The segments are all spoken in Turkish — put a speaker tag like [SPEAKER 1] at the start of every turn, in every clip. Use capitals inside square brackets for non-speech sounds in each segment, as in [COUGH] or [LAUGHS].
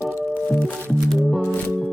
[SPEAKER 1] Thank you.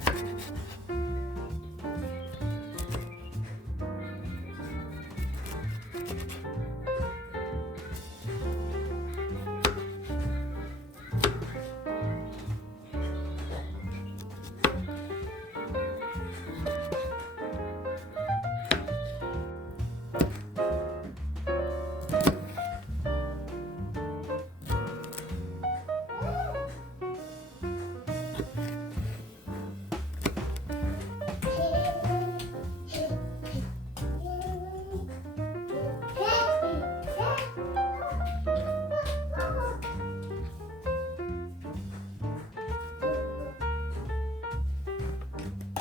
[SPEAKER 1] Thank [LAUGHS] you.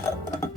[SPEAKER 2] Ha ha ha.